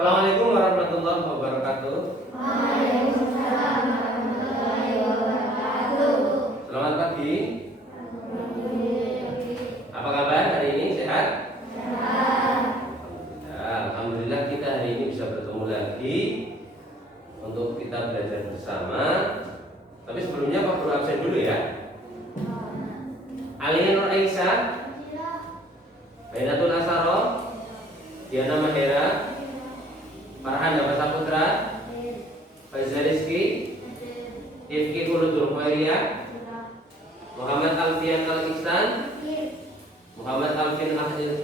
Assalamualaikum warahmatullahi wabarakatuh. Waalaikumsalam warahmatullahi wabarakatuh. Selamat pagi. Apa kabar hari ini? Sehat? Sehat. Alhamdulillah kita hari ini bisa bertemu lagi untuk kita belajar bersama. Tapi sebelumnya Pak Guru absen dulu ya. Alina Nur Aisyah, Bainatul Asaro, Diana Mahera, Farhan Dapat Saputra, Faizal Rizki, Ifki Khuludul Khairiyah, Muhammad Alfian Al-Ihsan, Muhammad Alfian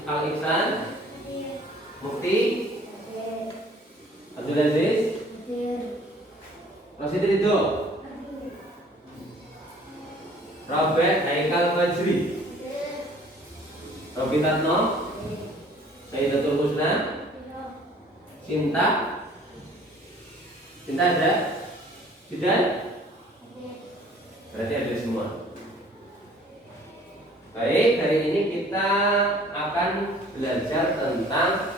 Al-Ihsan, Mufti Abdul Aziz, Rasidul Ridho, Robert Haikal Fajri, Robi Tatno, Sayyidatul Husna, Cinta ada? Tidak? Berarti ada semua. Baik, hari ini kita akan belajar tentang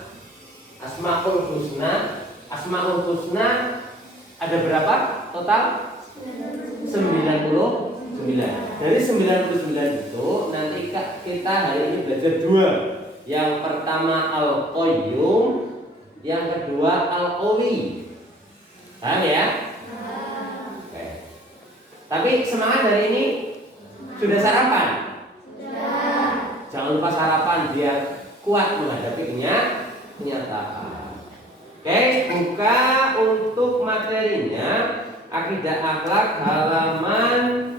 Asmaul Husna. Asmaul Husna ada berapa total? 99. Dari 99 itu nanti kita hari ini belajar dua. Yang pertama Al-Qayyum, yang kedua Al-Qawi. Paham ya? Oke. Tapi semangat hari ini sudah sarapan? Sudah. Jangan lupa sarapan biar kuat menghadapi kenyataan. Oke, buka untuk materinya Akidah Akhlak halaman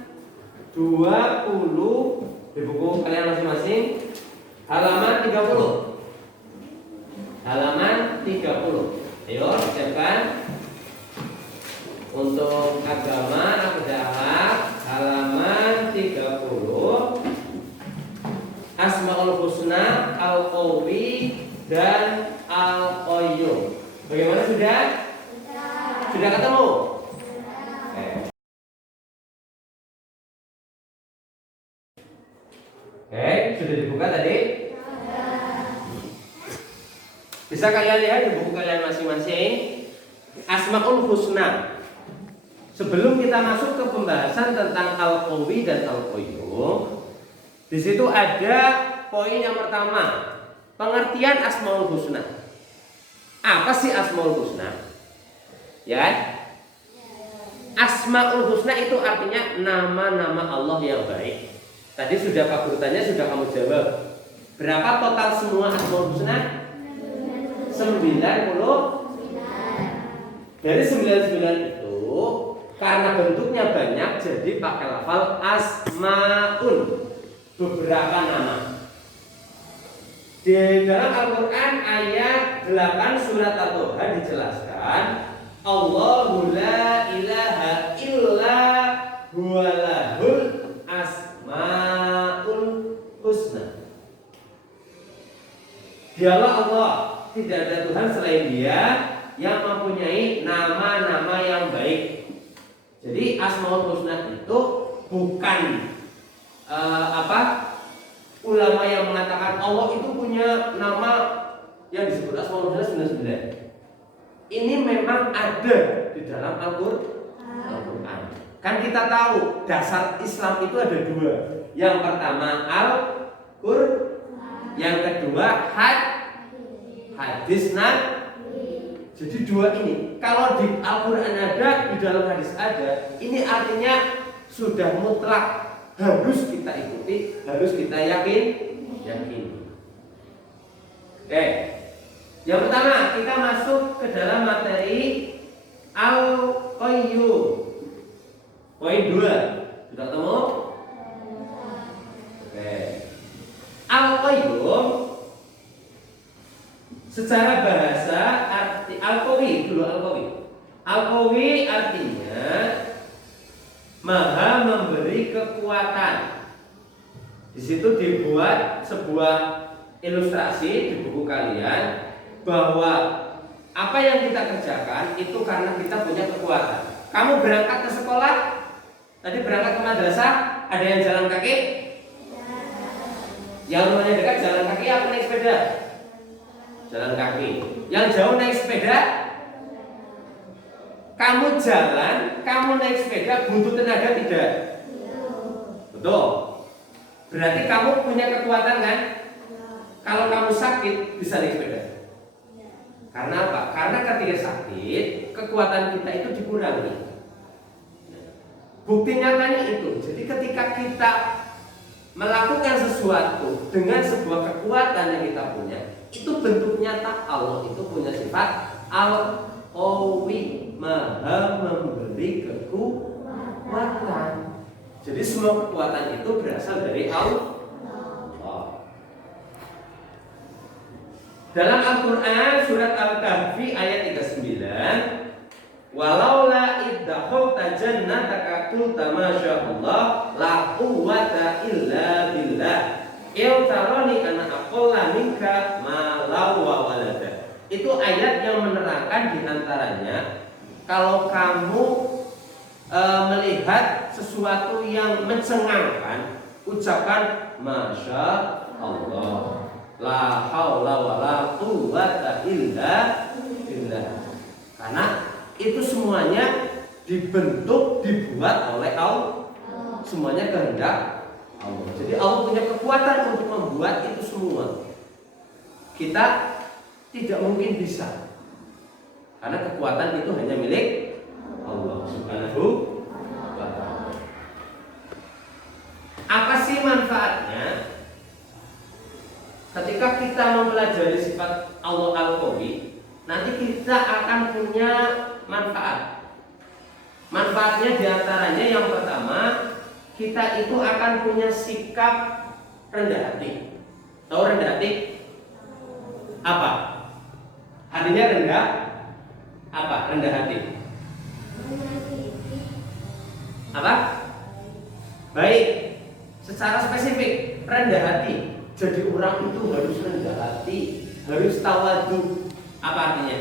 20 di buku kalian masing-masing. Halaman 30. Halaman 30. Ayo siapkan untuk agama Akidah halaman 30. Asmaul Husna, Al-Qawi dan Al-Qayyum. Bagaimana sudah? Sudah ketemu? Oke, sudah dibuka tadi? Bisa kalian lihat di buku kalian masing-masing. Asmaul Husna. Sebelum kita masuk ke pembahasan tentang Al-Qawi dan Al-Qayyum, di situ ada poin yang pertama, pengertian Asmaul Husna. Apa sih Asmaul Husna? Ya, Asmaul Husna itu artinya nama-nama Allah yang baik. Tadi sudah Pak Guru tanya, sudah kamu jawab. Berapa total semua Asmaul Husna? 90. Dari 99 itu karena bentuknya banyak jadi pakai lafal asmaun, beberapa nama. Di dalam Al-Qur'an ayat 8 surat At-Toha dijelaskan Allahu la ilaha illa huwalahul asmaul husna. Dialah Allah, tidak ada Tuhan selain Dia yang mempunyai nama-nama yang baik. Jadi Asmaul Husna itu bukan ulama yang mengatakan Allah itu punya nama yang disebut Asmaul Husna 99. Ini memang ada di dalam Al-Qur'an. Kan kita tahu dasar Islam itu ada dua. Yang pertama Al-Qur'an, yang kedua hadis Nabi. Jadi dua ini, kalau di Al-Qur'an ada, di dalam hadis ada, ini artinya sudah mutlak harus kita ikuti, harus kita yakini. Oke. Yang pertama, kita masuk ke dalam materi Al-Qayyum. Poin 2. Sudah ketemu? Oke. Al-Qayyum secara bahasa arti Al-Qawi dulu Al-Qawi. Al-Qawi artinya Maha memberi kekuatan. Di situ dibuat sebuah ilustrasi di buku kalian bahwa apa yang kita kerjakan itu karena kita punya kekuatan. Kamu berangkat ke sekolah, tadi berangkat ke madrasah, ada yang jalan kaki? Yang rumahnya dekat jalan kaki apa naik sepeda? jalan kaki. Yang jauh naik sepeda. Kamu jalan, kamu naik sepeda butuh tenaga tidak? Betul. Berarti kamu punya kekuatan kan? Kalau kamu sakit bisa naik sepeda. Karena apa? Karena ketika sakit kekuatan kita itu dikurangi. Bukti nyatanya itu. Jadi ketika kita melakukan sesuatu dengan sebuah kekuatan yang kita punya, itu bentuk nyata Allah itu punya sifat Al-Qawi, Maha memberi kekuatan. Jadi semua kekuatan itu berasal dari Allah. Dalam Al-Quran surat Al-Kahfi ayat 39, walaula iddakhalta jannataka qulta masyaallah la quwwata illa billah il tarani ana aqalla minka malau wa walada. Itu ayat yang menerangkan diantaranya kalau kamu melihat sesuatu yang mencengangkan, ucapkan masya Allah, la haula wala quwwata illa billah. Karena itu semuanya dibentuk, dibuat oleh Allah. Semuanya kehendak Allah. Jadi Allah punya kekuatan untuk membuat itu semua. Kita tidak mungkin bisa. Karena kekuatan itu hanya milik Allah Subhanahu wa ta'ala. Apa sih manfaatnya? Ketika kita mempelajari sifat Allah Al-Qawi, nanti kita akan punya manfaat. Manfaatnya diantaranya yang pertama, kita itu akan punya sikap rendah hati. Tahu rendah hati? Apa? Hatinya rendah? Apa rendah hati? Apa? Baik. Secara spesifik, rendah hati. Jadi orang itu harus rendah hati, harus tawadu. Apa artinya?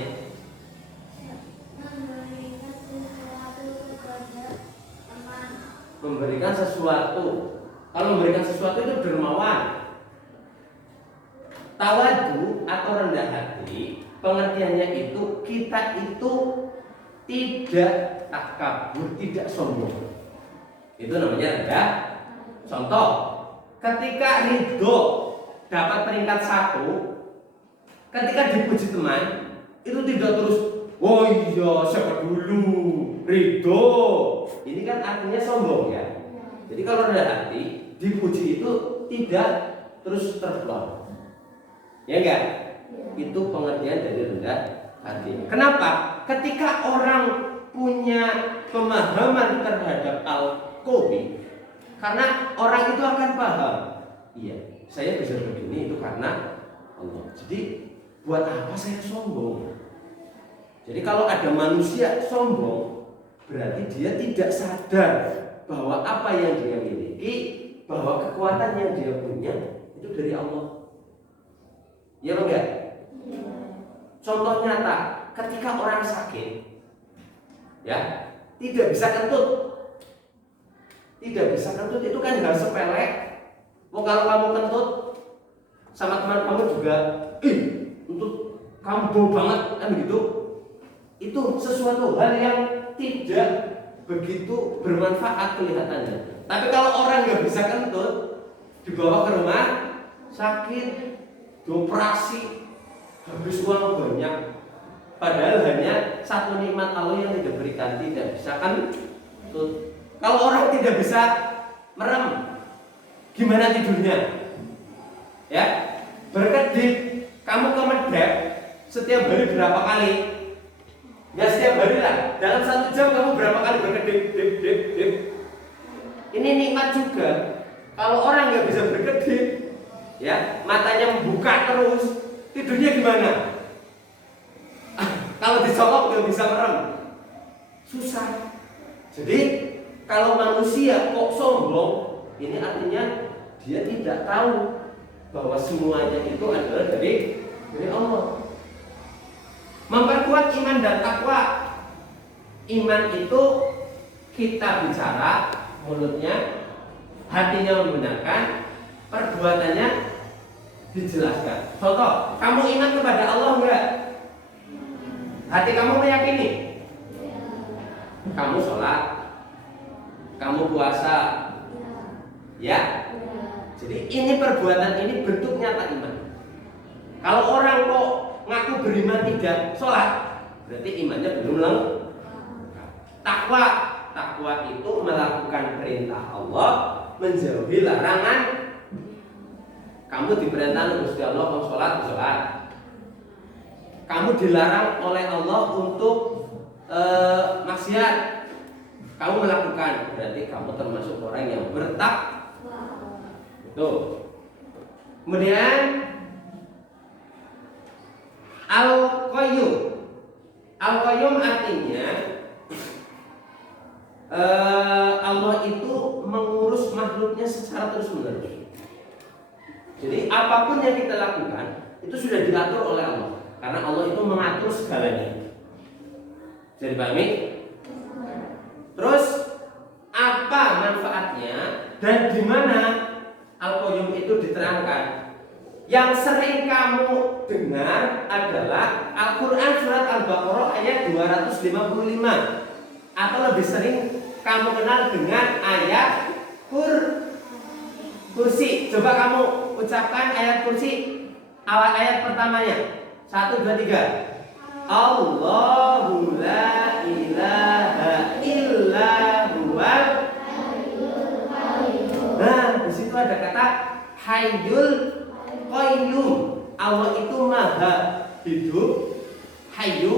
Memberikan sesuatu. Kalau memberikan sesuatu itu dermawan. Tawadu atau rendah hati, pengertiannya itu kita itu tidak takabur, tidak sombong. Itu namanya rendah. Contoh, ketika ridho dapat peringkat 1, ketika dipuji teman, itu tidak terus, oh iya siapa dulu, ridho. Ini kan artinya sombong ya. Jadi kalau rendah hati, dipuji itu tidak terus terblok. Ya enggak? Itu pengertian dari rendah hati. Kenapa? Ketika orang punya pemahaman terhadap Al-Qawi, karena orang itu akan paham, iya, saya bisa begini itu karena Allah. Jadi buat apa saya sombong? Jadi kalau ada manusia sombong, berarti dia tidak sadar bahwa apa yang dia miliki, bahwa kekuatan yang dia punya itu dari Allah. Iya apa enggak? Contoh nyata, ketika orang sakit, ya, tidak bisa kentut. Tidak bisa kentut itu kan hal sepele. Mau kalau kamu kentut sama teman kamu juga, untuk kamu bau banget kan begitu. Itu sesuatu hal yang tidak begitu bermanfaat kelihatannya. Tapi kalau orang nggak bisa kentut, dibawa ke rumah sakit, dioperasi, habis uang banyak. Padahal hanya satu nikmat Allah yang tidak berikan, tidak bisa kentut. Kalau orang tidak bisa merem, gimana tidurnya? Ya, berkedip, kamu ke medep setiap hari berapa kali? Ya setiap hari lah. Dalam 1 jam kamu berapa kali berkedip? Dip. Ini nikmat juga. Kalau orang nggak bisa berkedip, ya matanya membuka terus, tidurnya gimana? Kalau dicolok nggak bisa merem, susah. Jadi kalau manusia kok sombong, ini artinya dia tidak tahu bahwa semuanya itu adalah dari Allah. Memperkuat iman dan takwa. Iman itu kita bicara, mulutnya, hatinya membenarkan, perbuatannya dijelaskan. Contoh, kamu ingat kepada Allah enggak? Hati kamu meyakini? Kamu sholat, kamu puasa, ya? Jadi ini perbuatan ini bentuk nyata iman. Kalau orang kok ngaku beriman tidak sholat, berarti imannya belum lengkap. Takwa itu melakukan perintah Allah, menjauhi larangan. Kamu diperintah Gusti Allah untuk sholat. Kamu dilarang oleh Allah untuk maksiat. Kamu melakukan, berarti kamu termasuk orang yang bertakwa. Betul. Kemudian Al-Qayyum. Al-Qayyum artinya Allah itu mengurus makhluknya secara terus-menerus. Jadi apapun yang kita lakukan itu sudah diatur oleh Allah, karena Allah itu mengatur segalanya. Jadi dipahami? Terus apa manfaatnya dan di mana Al-Qayyum itu diterangkan? Yang sering kamu dengar adalah Al-Quran surat Al-Baqarah ayat 255, atau lebih sering kamu kenal dengan ayat kursi. Coba kamu ucapkan ayat kursi. Awal ayat pertamanya. 1, 2, 3. Allahu la ilaha illa huwal. Nah, di situ ada kata Hayyul Qayyum. Allah itu maha hidup, Hayyu,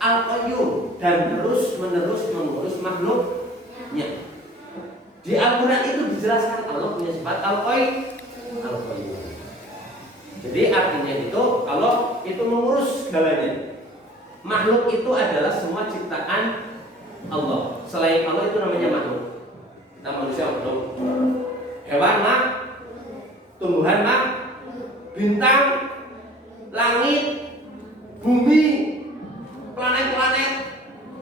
Al-Qayyum, dan terus-menerus mengurus makhluknya. Di Al-Quran itu dijelaskan Allah punya sifat Al-Qayyum. Jadi artinya itu Allah itu mengurus segalanya. Makhluk itu adalah semua ciptaan Allah. Selain Allah itu namanya makhluk. Kita manusia makhluk, hewan mak, tumbuhan mak, bintang, langit, bumi, planet-planet,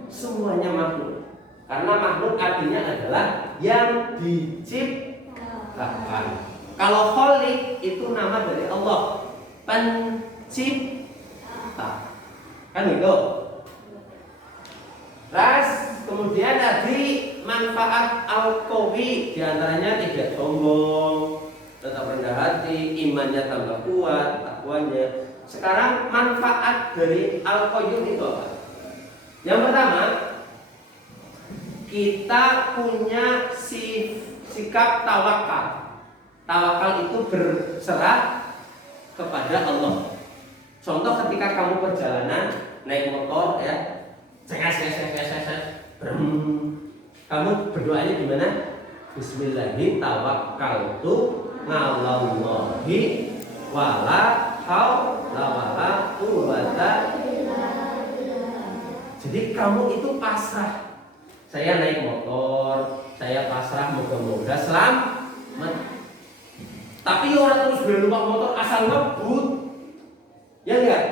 semuanya makhluk. Karena makhluk artinya adalah yang diciptakan. Kalau Khaliq itu nama dari Allah, pencipta. Kan gitu. Terus kemudian tadi manfaat Al-Qawi, diantaranya tidak sombong, tetap rendah hati, imannya tambah kuat, takwanya. Sekarang manfaat dari Al-Qayyum itu apa? Yang pertama, kita punya sikap tawakal. Tawakal itu berserah kepada Allah. Contoh ketika kamu perjalanan naik motor ya, kamu berdoanya gimana? Bismillahirrahmanirrahim, tawakkaltu 'alallahi wala haula wala quwwata. Jadi kamu itu pasrah. Saya naik motor, saya pasrah, moga-moga selamat. Tapi orang terus numpak motor asal ngebut, ya enggak?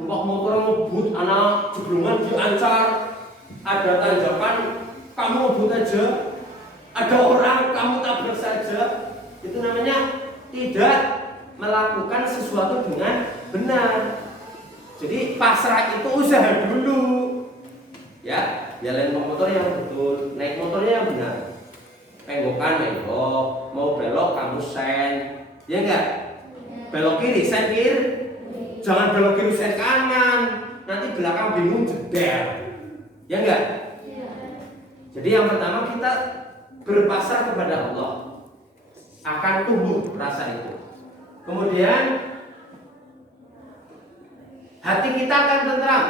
Numpak motor ngebut, anak jeblungan diancar, ada tanjakan, kamu ngebut aja, ada orang kamu tabrak saja. Itu namanya tidak melakukan sesuatu dengan benar. Jadi pasrah itu usaha dulu, ya. Jalan motor yang betul, naik motornya yang benar. Penggokan menggok, mau belok kamu sen, ya enggak? Belok kiri sen kiri, jangan belok kiri sen kanan, nanti belakang bingung jeder, ya enggak? Jadi yang pertama kita berpasrah kepada Allah, akan tumbuh rasa itu. Kemudian hati kita akan tentram.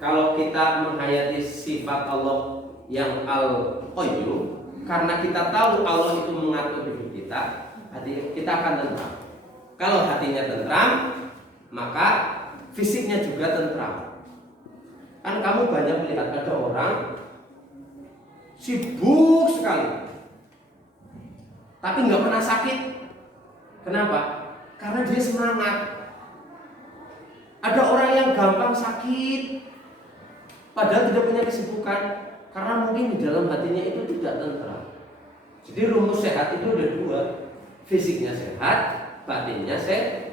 Kalau kita menghayati sifat Allah yang Al-Qayyum, karena kita tahu Allah itu mengatur hidup kita, hati kita akan tentram. Kalau hatinya tentram, maka fisiknya juga tentram. Kan kamu banyak melihat ada orang sibuk sekali, tapi nggak pernah sakit. Kenapa? Karena dia semangat. Ada orang yang gampang sakit, padahal tidak punya kesibukan, karena mungkin di dalam hatinya itu tidak tentram. Jadi rumus sehat itu ada dua, fisiknya sehat, batinnya sehat.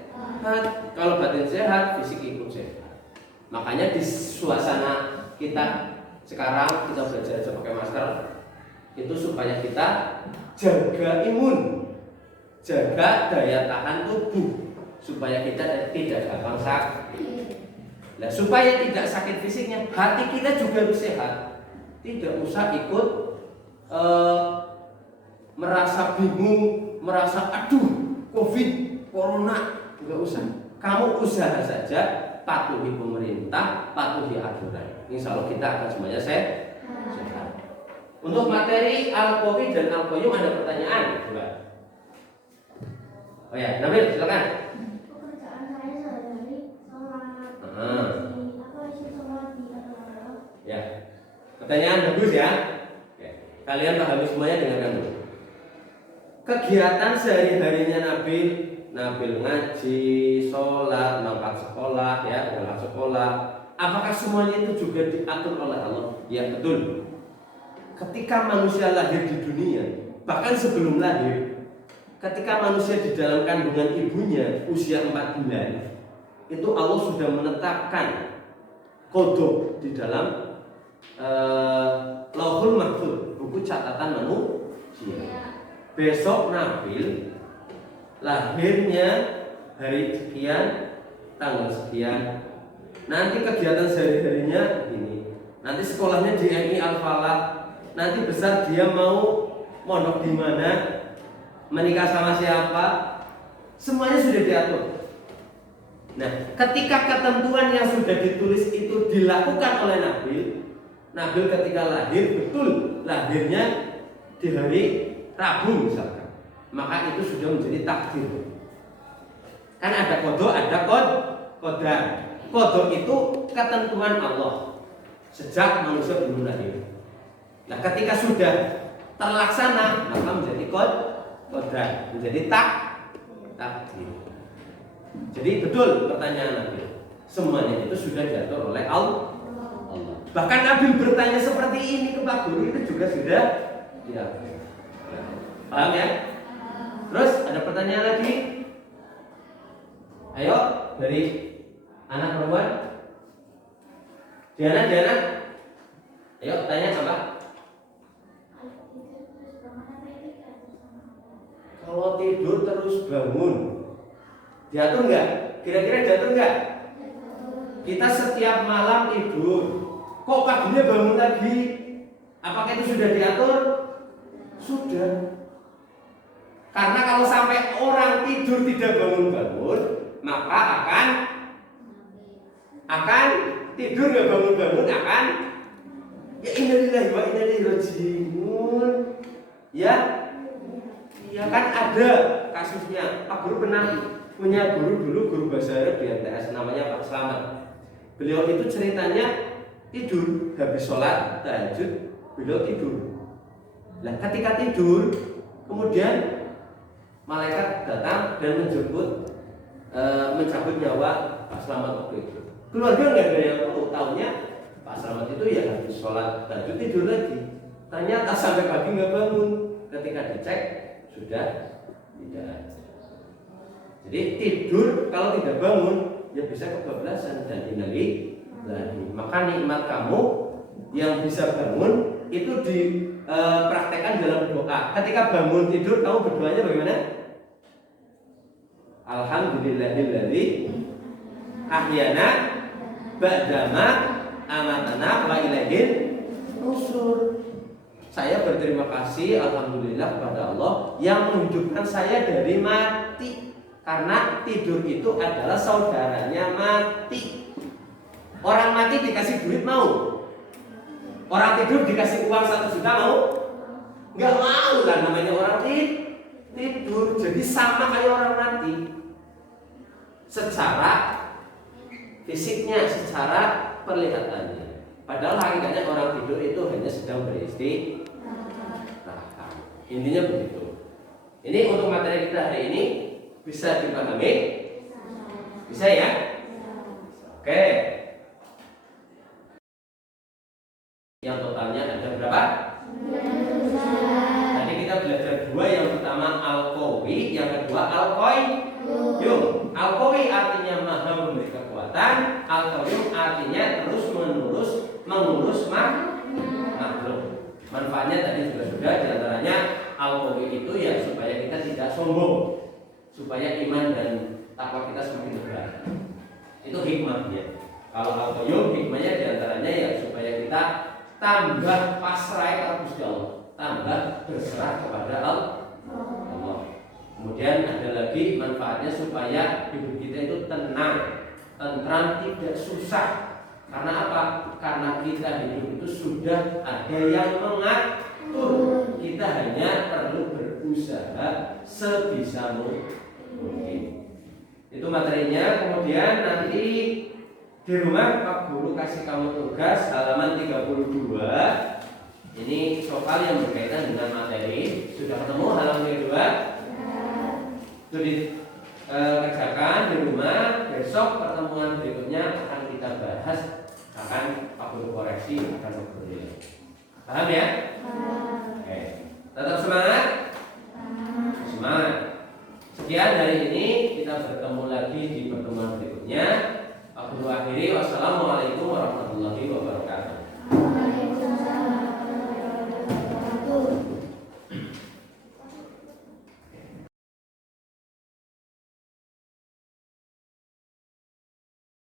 Kalau batin sehat, fisik ikut sehat. Makanya di suasana kita sekarang kita belajar pakai masker itu supaya kita jaga imun, jaga daya tahan tubuh supaya kita tidak gampang sakit. Nah, supaya tidak sakit fisiknya, hati kita juga harus sehat. Tidak usah ikut merasa bingung, merasa aduh COVID, corona, nggak usah. Kamu usaha saja, patuhi pemerintah, patuhi aturan. Insya Allah kita akan semuanya sehat. Untuk materi Al-Qawi dan Al-Qayyum ada pertanyaan? Coba. Oh ya, Nabil silakan. Pekerjaan saya sehari-hari sholat. Apa isi sholat di antara? Ya, pertanyaan bagus ya. Oke. Kalian pahami semuanya dengan kamu. Kegiatan sehari-harinya Nabil ngaji, sholat, berangkat sekolah, ya, berangkat sekolah. Apakah semuanya itu juga diatur oleh Allah? Ya betul. Ketika manusia lahir di dunia, bahkan sebelum lahir, ketika manusia di dalam kandungan ibunya usia 4 bulan, itu Allah sudah menetapkan kodok di dalam Lauhul Mahfuz, buku catatan manusia. Besok Nabil lahirnya hari sekian, tanggal sekian. Nanti kegiatan sehari-harinya ini. Nanti sekolahnya di MI Al-Falah. Nanti besar dia mau mondok di mana, menikah sama siapa, semuanya sudah diatur. Nah, ketika ketentuan yang sudah ditulis itu dilakukan oleh Nabil ketika lahir, betul lahirnya di hari Rabu misalkan, maka itu sudah menjadi takdir. Kan ada kodok, ada kodar. Kodok itu ketentuan Allah sejak manusia belum lahir. Nah, ketika sudah terlaksana, maka menjadi kodar, menjadi takdir. Jadi betul pertanyaan Nabil. Semuanya itu sudah diatur oleh Allah. Bahkan Nabil bertanya seperti ini ke Pak Guru itu juga sudah diatur. Paham ya? Terus ada pertanyaan lagi? Ayo dari anak perempuan. Diana. Ayo tanya apa? Kalau tidur terus bangun, diatur nggak? Kira-kira diatur nggak? Kita setiap malam tidur, kok paginya bangun lagi? Apakah itu sudah diatur? Sudah. Karena kalau sampai orang tidur tidak bangun-bangun, maka akan tidur nggak bangun-bangun akan ya innalillahi wa inna ilaihi raji'un. Ya kan ada kasusnya. Pak Guru pernah punya guru bahasa Arab di MTS namanya Pak Slamet. Beliau itu ceritanya tidur habis sholat tahajud, beliau tidur. Nah, ketika tidur kemudian malaikat datang dan mencabut nyawa Pak Slamet waktu itu. Keluarga nggak ada yang tahunya Pak Slamet itu ya habis sholat tahajud tidur lagi. Ternyata sampai pagi nggak bangun. Ketika dicek sudah tidak ada. Jadi tidur kalau tidak bangun ya bisa kebablasan dan innalillahi. Maka nikmat kamu yang bisa bangun itu dipraktekkan dalam doa. Ketika bangun tidur kamu berdoanya bagaimana? Alhamdulillahilladzi ahyana ba'dama amatana wa ilaihil nusur. Saya berterima kasih alhamdulillah kepada Allah yang menghidupkan saya dari mati. Karena tidur itu adalah saudaranya mati. Orang mati dikasih duit mau? Orang tidur dikasih uang 1 juta mau? Nggak mau lah, namanya orang tidur. Jadi sama kayak orang mati. Secara fisiknya, secara perlihatannya. Padahal hakikatnya orang tidur itu hanya sedang beristirahat. Intinya begitu. Ini untuk materi kita hari ini bisa dipahami? Bisa ya? Oke. Yang totalnya ada berapa? Tadi kita belajar 2. Yang pertama al-qawi al-qawi, yang kedua al-qayyum. Al-qawi artinya maha memberi kekuatan, al-qayyum artinya terus menerus mengurus makhluk. Manfaatnya tadi juga sudah, diantaranya al-qawi itu ya supaya kita tidak sombong, supaya iman dan takwa kita semakin berat. Itu hikmahnya. Kalau al-qayyum hikmahnya diantaranya ya supaya kita tambah pasrah kepada Gusti Allah, tambah berserah kepada Allah. Kemudian ada lagi manfaatnya supaya hidup kita itu tenang, tentram, tidak susah. Karena apa? Karena kita hidup itu sudah ada yang mengatur. Kita hanya perlu berusaha sebisa mungkin. Itu materinya. Kemudian nanti di rumah Pak Guru kasih kamu tugas halaman 32. Ini soal yang berkaitan dengan materi. Sudah ketemu halaman 32? Itu dikerjakan di rumah. Besok pertemuan berikutnya akan kita bahas, akan Pak Guru koreksi, akan berbeda. Paham ya? Oke. Tetap semangat? Semangat. Sekian hari ini, kita bertemu lagi di pertemuan berikutnya. Aku akhiri, wassalamualaikum warahmatullahi wabarakatuh.